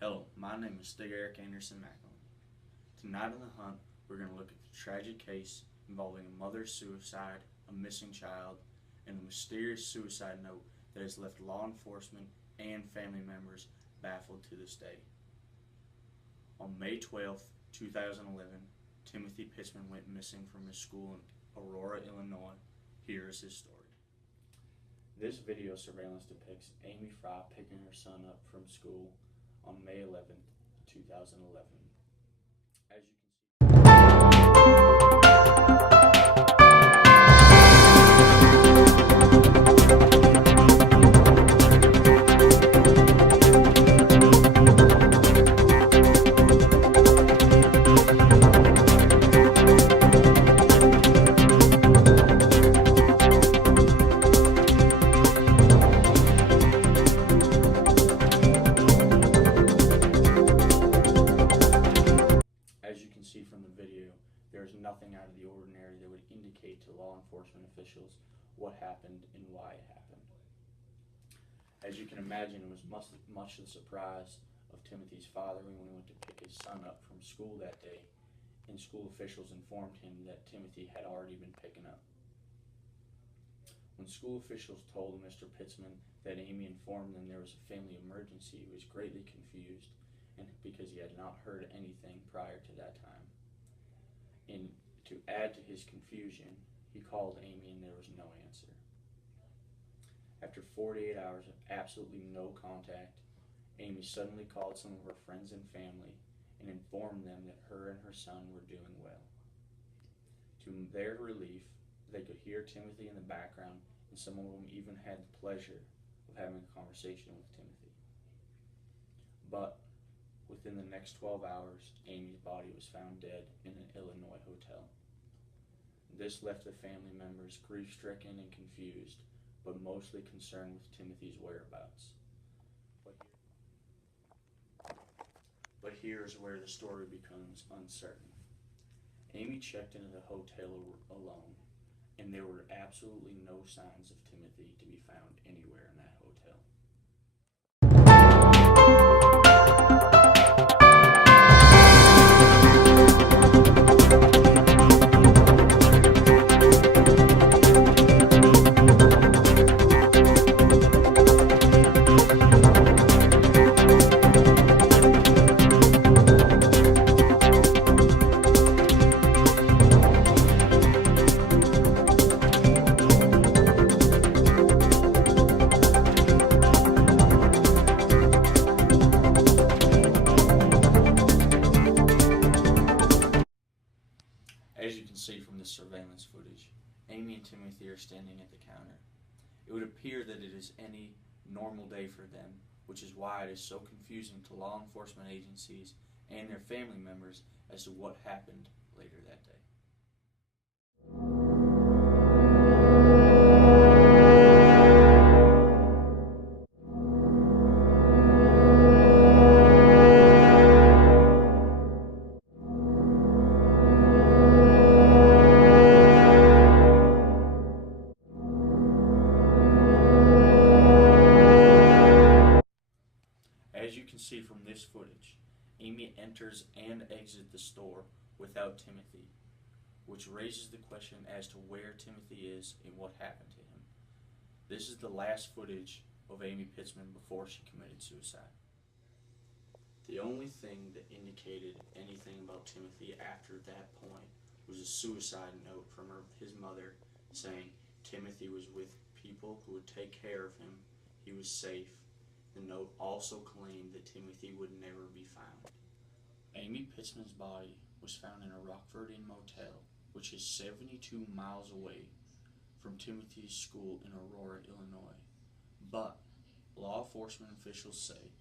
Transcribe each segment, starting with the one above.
Hello, my name is Stig Anderson Macklin. Tonight on The Hunt, we're going to look at the tragic case involving a mother's suicide, a missing child, and a mysterious suicide note that has left law enforcement and family members baffled to this day. On May 12, 2011, Timothy Pitzman went missing from his school in Aurora, Illinois. Here is his story. This video surveillance depicts Amy Fry picking her son up from school on May 11th, 2011. As you can see from the video, there is nothing out of the ordinary that would indicate to law enforcement officials what happened and why it happened. As you can imagine, it was much the surprise of Timothy's father when he went to pick his son up from school that day, and school officials informed him that Timothy had already been picking up. When school officials told Mr. Pitzman that Amy informed them there was a family emergency, he was greatly confused, and because he had not heard anything prior to that time. And to add to his confusion, he called Amy and there was no answer. After 48 hours of absolutely no contact, Amy suddenly called some of her friends and family and informed them that her and her son were doing well. To their relief, they could hear Timothy in the background, and some of them even had the pleasure of having a conversation with Timothy. But within the next 12 hours, Amy's body was found dead in an Illinois hotel. This left the family members grief-stricken and confused, but mostly concerned with Timothy's whereabouts. But here's where the story becomes uncertain. Amy checked into the hotel alone, and there were absolutely no signs of Timothy to be found anywhere in that hotel. As you can see from this surveillance footage, Amy and Timothy are standing at the counter. It would appear that it is any normal day for them, which is why it is so confusing to law enforcement agencies and their family members as to what happened later that day. As you can see from this footage, Amy enters and exits the store without Timothy, which raises the question as to where Timothy is and what happened to him. This is the last footage of Amy Pitzman before she committed suicide. The only thing that indicated anything about Timothy after that point was a suicide note from his mother saying Timothy was with people who would take care of him, he was safe. The note also claimed that Timothy would never be found. Amy Pitzman's body was found in a Rockfordian motel, which is 72 miles away from Timothy's school in Aurora, Illinois. But law enforcement officials say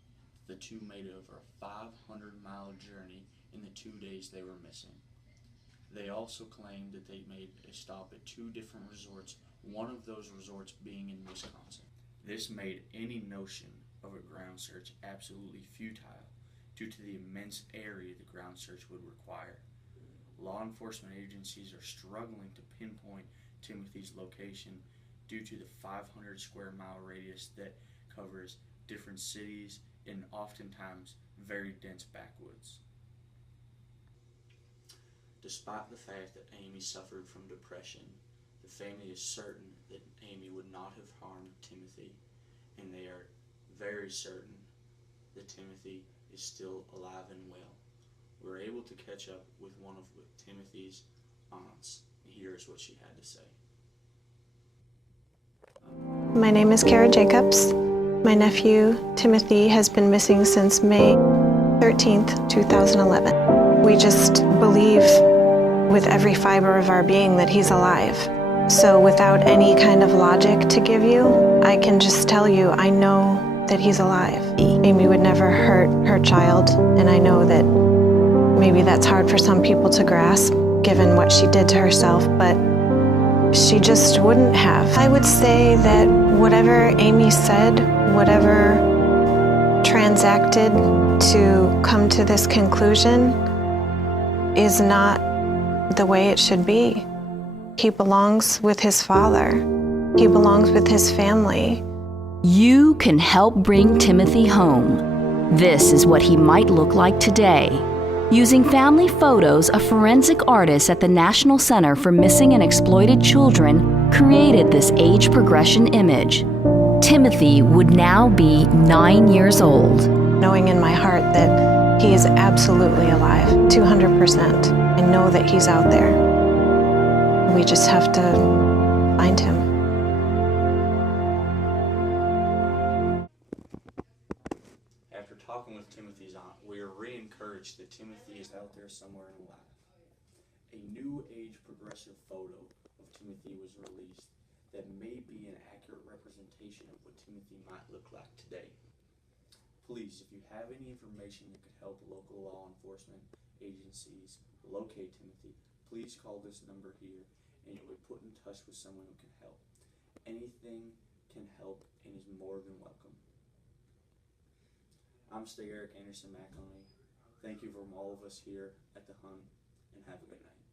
the two made over a 500-mile journey in the 2 days they were missing. They also claimed that they made a stop at 2 different resorts, one of those resorts being in Wisconsin. This made any notion of a ground search absolutely futile due to the immense area the ground search would require. Law enforcement agencies are struggling to pinpoint Timothy's location due to the 500 square mile radius that covers different cities in oftentimes very dense backwoods. Despite the fact that Amy suffered from depression, the family is certain that Amy would not have harmed Timothy, and they are very certain that Timothy is still alive and well. We were able to catch up with one of Timothy's aunts, and here's what she had to say. My name is Kara Jacobs. My nephew, Timothy, has been missing since May 13th, 2011. We just believe with every fiber of our being that he's alive. So without any kind of logic to give you, I can just tell you, I know that he's alive. Amy would never hurt her child, and I know that maybe that's hard for some people to grasp, given what she did to herself, but she just wouldn't have. I would say that whatever Amy said, whatever transacted to come to this conclusion is not the way it should be. He belongs with his father. He belongs with his family. You can help bring Timothy home. This is what he might look like today. Using family photos, a forensic artist at the National Center for Missing and Exploited Children created this age progression image. Timothy would now be 9 years old. Knowing in my heart that he is absolutely alive, 200%. I know that he's out there. We just have to find him. After talking with Timothy's aunt, we are re-encouraged that Timothy is out there somewhere alive. A new age progressive photo of Timothy was released that may be an accurate representation of what Timothy might look like today. Please, if you have any information that could help local law enforcement agencies locate Timothy, please call this number here and you'll be put in touch with someone who can help. Anything can help and is more than welcome. I'm Stig Anderson McElhenney. Thank you from all of us here at The Hunt, and have a good night.